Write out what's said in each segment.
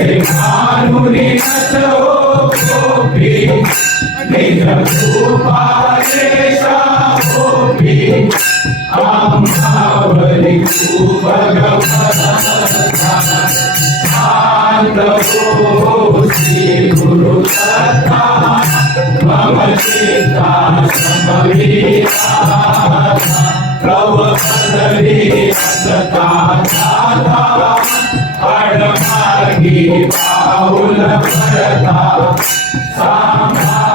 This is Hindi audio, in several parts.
सिंहानुनि नतोपि निजभूपालेशापोपि अम्भावनि भूपगवनान्तोऽसि गुरुदत्ता मम चित्ता समभिता प्रवसदे सदा दाता अडमागी पाऊल भरता सामा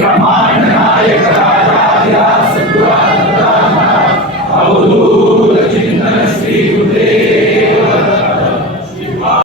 Ramana Nayaka Raya Sadhguru